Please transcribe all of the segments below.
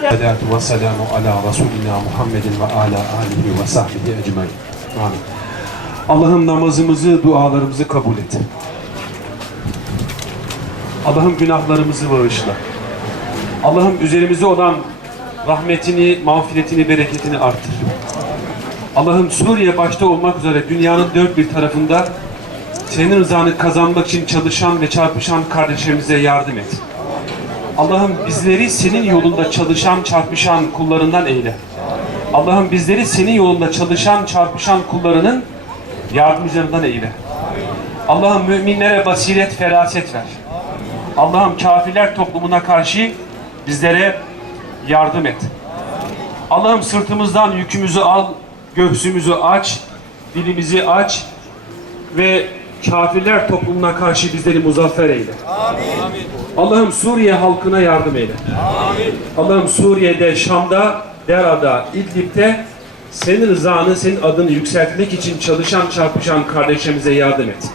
Salatu ve selamu ala Resulina Muhammedin ve ala alihi ve sahbihi ecmain. Amin. Allah'ım namazımızı, dualarımızı kabul et. Allah'ım günahlarımızı bağışla. Allah'ım üzerimize olan rahmetini, mağfiretini, bereketini artır. Allah'ım Suriye başta olmak üzere dünyanın dört bir tarafında senin rızanı kazanmak için çalışan ve çarpışan kardeşlerimize yardım et. Allah'ım bizleri senin yolunda çalışan, çarpışan kullarından eyle. Allah'ım bizleri senin yolunda çalışan, çarpışan kullarının yardımcılarından eyle. Allah'ım müminlere basiret, feraset ver. Allah'ım kafirler toplumuna karşı bizlere yardım et. Allah'ım sırtımızdan yükümüzü al, göğsümüzü aç, dilimizi aç ve kafirler toplumuna karşı bizleri muzaffer eyle. Allah'ım Suriye halkına yardım eyle. Allah'ım Suriye'de, Şam'da, Dera'da, İdlib'de senin rızanı, senin adını yükseltmek için çalışan, çarpışan kardeşlerimize yardım et.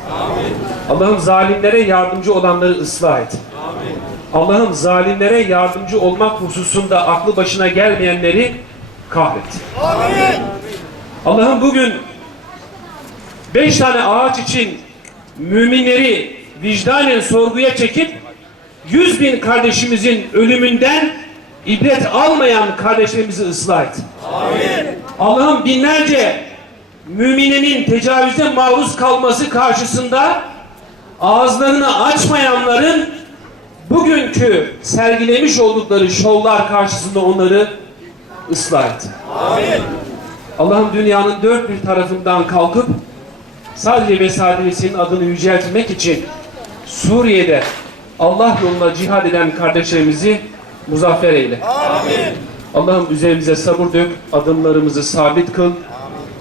Allah'ım zalimlere yardımcı olanları ıslah et. Allah'ım zalimlere yardımcı olmak hususunda aklı başına gelmeyenleri kahret. Allah'ım bugün beş tane ağaç için müminleri vicdanen sorguya çekip yüz bin kardeşimizin ölümünden ibret almayan kardeşlerimizi ıslah et. Allah'ım binlerce müminin tecavüze maruz kalması karşısında ağızlarını açmayanların bugünkü sergilemiş oldukları şovlar karşısında onları ıslah et. Allah'ım dünyanın dört bir tarafından kalkıp sadece ve sadece senin adını yüceltmek için Suriye'de Allah yolunda cihad eden kardeşlerimizi muzaffer eyle. Allah'ım üzerimize sabır dök, adımlarımızı sabit kıl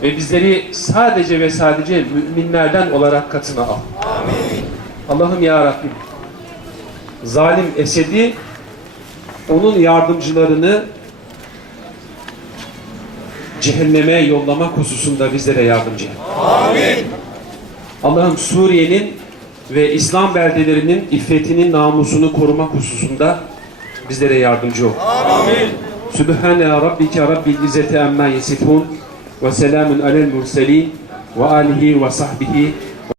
ve bizleri sadece ve sadece müminlerden olarak katına al. Allah'ım ya Rabbim zalim Esed'i onun yardımcılarını cehenneme yollamak hususunda bizlere yardımcı. et. Allah'ım Suriye'nin ve İslam beldelerinin iffetinin namusunu korumak hususunda bizlere yardımcı ol. Amin. Sübhane Rabbike Rabbil İzzeti Amma Yesifun ve selamun alel murselin ve alihi ve sahbihi